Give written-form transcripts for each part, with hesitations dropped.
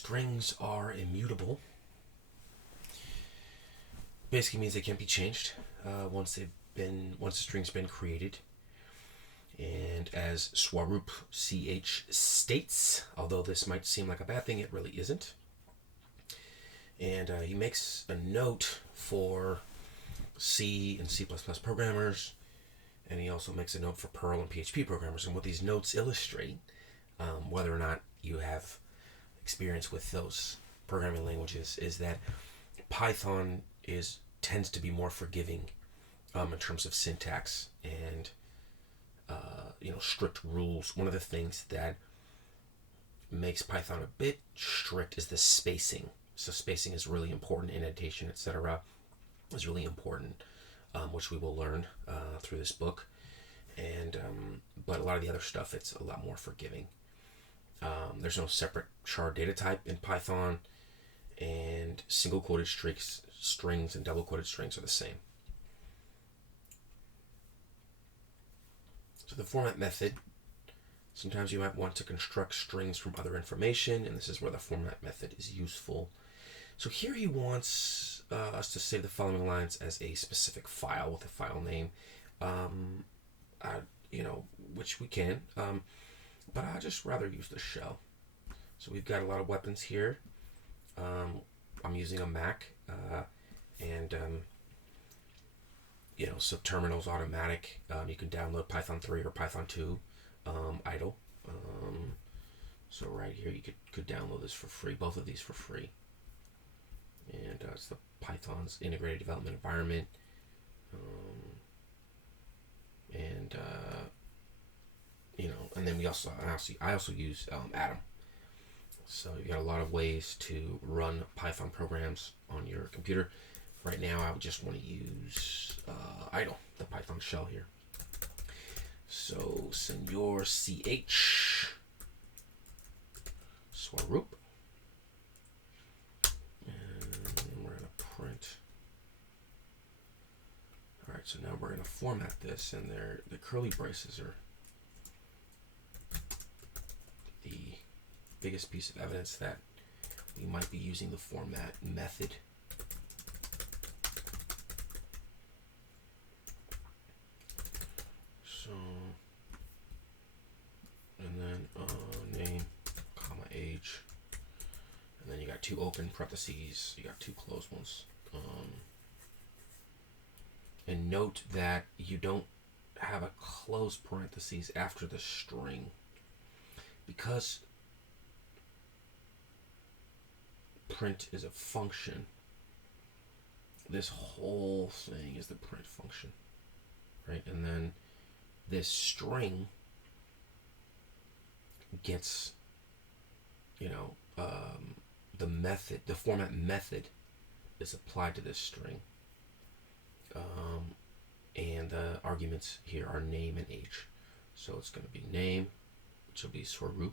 strings are immutable. Basically means they can't be changed once the string's been created. And as Swaroop C.H states, although this might seem like a bad thing, it really isn't. And he makes a note for C and C++ programmers, and he also makes a note for Perl and PHP programmers. And what these notes illustrate, whether or not you have experience with those programming languages, is that Python tends to be more forgiving in terms of syntax and strict rules. One of the things that makes Python a bit strict is the spacing. So spacing is really important. Indentation, etc., is really important, which we will learn through this book. And but a lot of the other stuff, it's a lot more forgiving. There's no separate char data type in Python, and single quoted strings and double quoted strings are the same. So the format method, sometimes you might want to construct strings from other information, and this is where the format method is useful. So here he wants us to save the following lines as a specific file with a file name, which we can, but I'd just rather use the shell. So we've got a lot of weapons here. I'm using a Mac, so terminal's automatic. You can download Python 3 or Python 2 idle. So right here you could download this for free, both of these for free. And it's the Python's integrated development environment. And then I also use Atom. So you got a lot of ways to run Python programs on your computer. Right now, I would just want to use idle, the Python shell here. So Senor CH Swaroop. Print. Alright, so now we're going to format this, and the curly braces are the biggest piece of evidence that we might be using the format method. So, and then name, comma, age. And then you got two open parentheses, you got two closed ones. And note that you don't have a closed parentheses after the string, because print is a function. This whole thing is the print function, right? And then this string gets, the format method is applied to this string. And the arguments here are name and age. So it's going to be name, which will be Swaroop,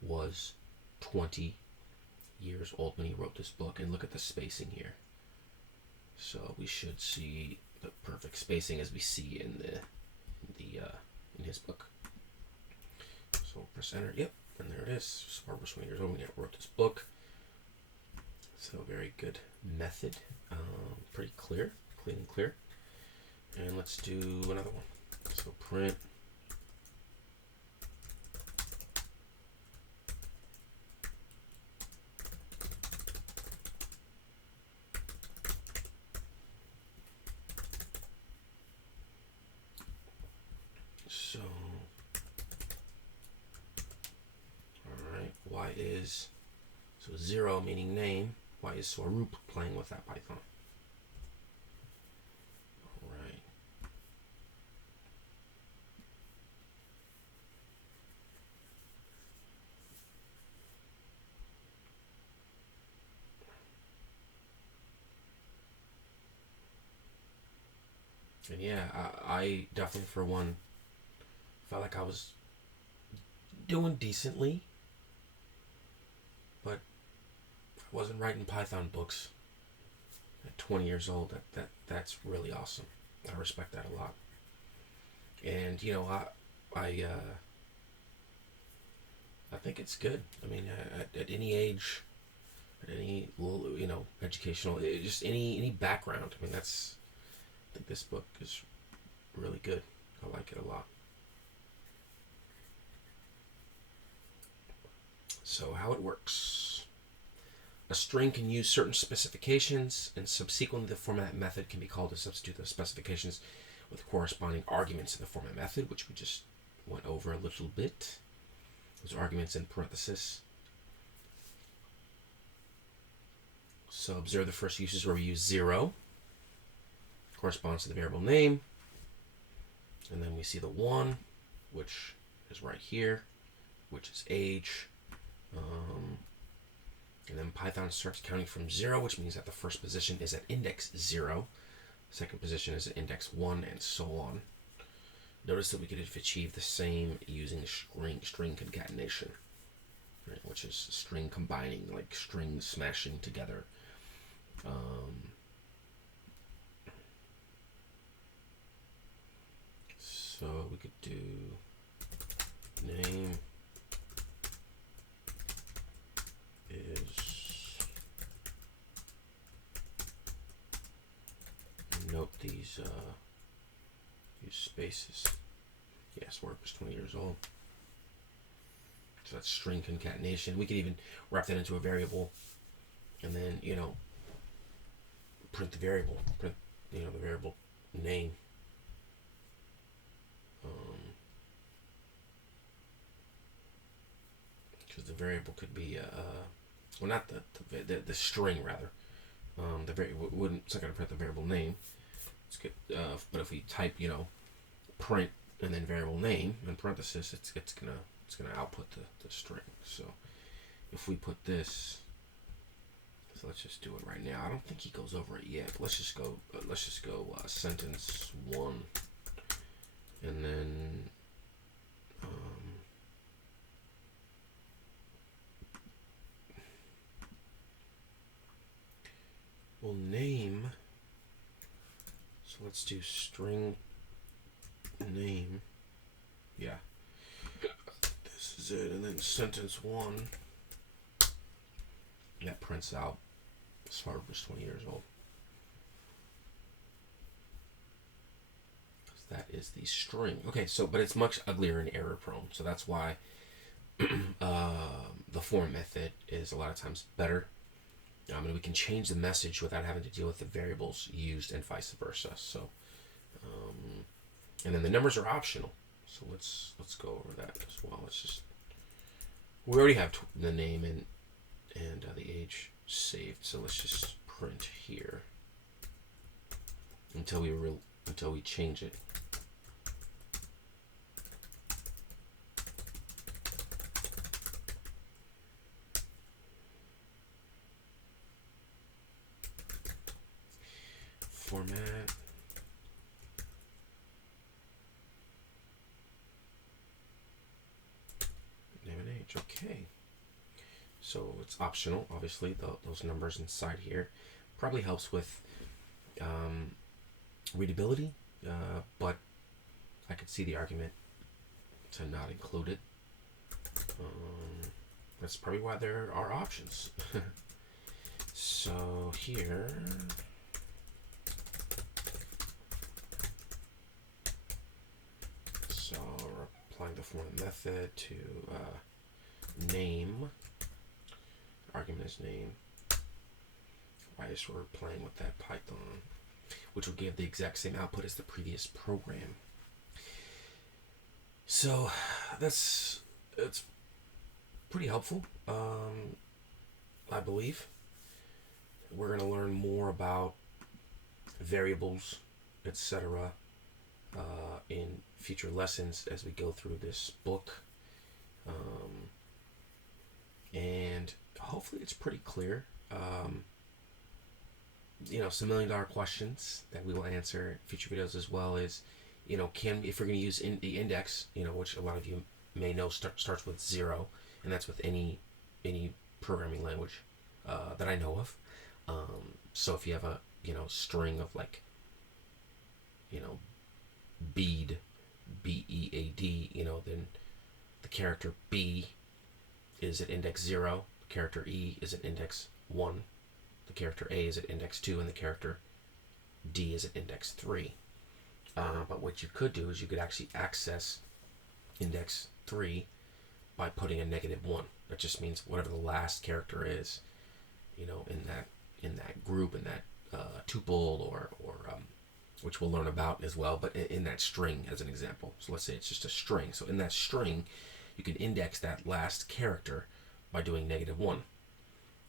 was 20 years old when he wrote this book. And look at the spacing here. So we should see the perfect spacing as we see in in his book. So press enter. Yep, and there it is. Swaroop was 20 years old when he wrote this book. So very good method. Pretty clear, clean and clear. And let's do another one. So print. So, alright, y is, so 0 meaning name, y is Swaroop playing with that Python. Alright. And yeah, I definitely, for one, felt like I was doing decently, but I wasn't writing Python books at 20 years old. That's really awesome. I respect that a lot. And I think it's good. I mean, at any age, at any educational, just any background. I mean, I think this book is really good. I like it a lot. So how it works. A string can use certain specifications, and subsequently the format method can be called to substitute those specifications with corresponding arguments in the format method, which we just went over a little bit. Those arguments in parentheses. So observe the first uses where we use 0, corresponds to the variable name, and then we see the 1, which is right here, which is age. And then Python starts counting from 0, which means that the first position is at index 0, second position is at index 1, and so on. Notice that we could achieve the same using string concatenation, right, which is string combining, like strings smashing together. So we could do name is, note these use spaces. Yes, Swaroop is 20 years old. So that's string concatenation. We could even wrap that into a variable and then, print the variable, the variable name. Because the variable could be, well, not the string rather. It's not going to print the variable name. It's good, but if we type, print and then variable name in parentheses, it's gonna output the string. So if we put this, so let's just do it right now. I don't think he goes over it yet, but let's just go sentence 1, and then we'll name. So let's do string name. Yeah. This is it. And then sentence 1. That prints out Swaroop is 20 years old. That is the string. Okay, so, but it's much uglier and error prone. So that's why the form method is a lot of times better. And we can change the message without having to deal with the variables used and vice versa. So, and then the numbers are optional. So let's go over that as well. We already have the name and the age saved. So let's just print here until we change it. Format. Name and age. Okay. So it's optional, obviously, those numbers inside here. Probably helps with readability, but I could see the argument to not include it. That's probably why there are options. So here, so we're applying the format method to name. Argument is name. Why is we're playing with that Python, which will give the exact same output as the previous program. So it's pretty helpful, I believe. We're going to learn more about variables, etc. In future lessons as we go through this book. And hopefully it's pretty clear. Some $1 million questions that we will answer in future videos, as well as, if we're going to use the index, which a lot of you may know starts with 0, and that's with any programming language that I know of. So if you have a string of bead, BEAD, then the character B is at index 0, the character E is at index 1, the character A is at index 2, and the character D is at index 3. But what you could do is you could actually access index 3 by putting a -1. That just means whatever the last character is, in that group, in that tuple, or which we'll learn about as well, but in that string as an example. So let's say it's just a string. So in that string, you can index that last character by doing -1.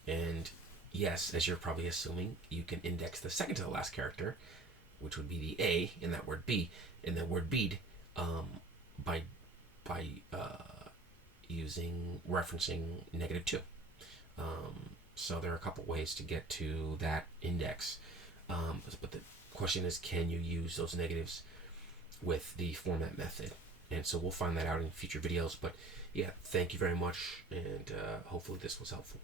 And yes, as you're probably assuming, you can index the second to the last character, which would be the A in that word B, in the word bead, by referencing -2. So there are a couple ways to get to that index. But the question is, can you use those negatives with the format method? And so we'll find that out in future videos. But yeah, thank you very much, and hopefully this was helpful.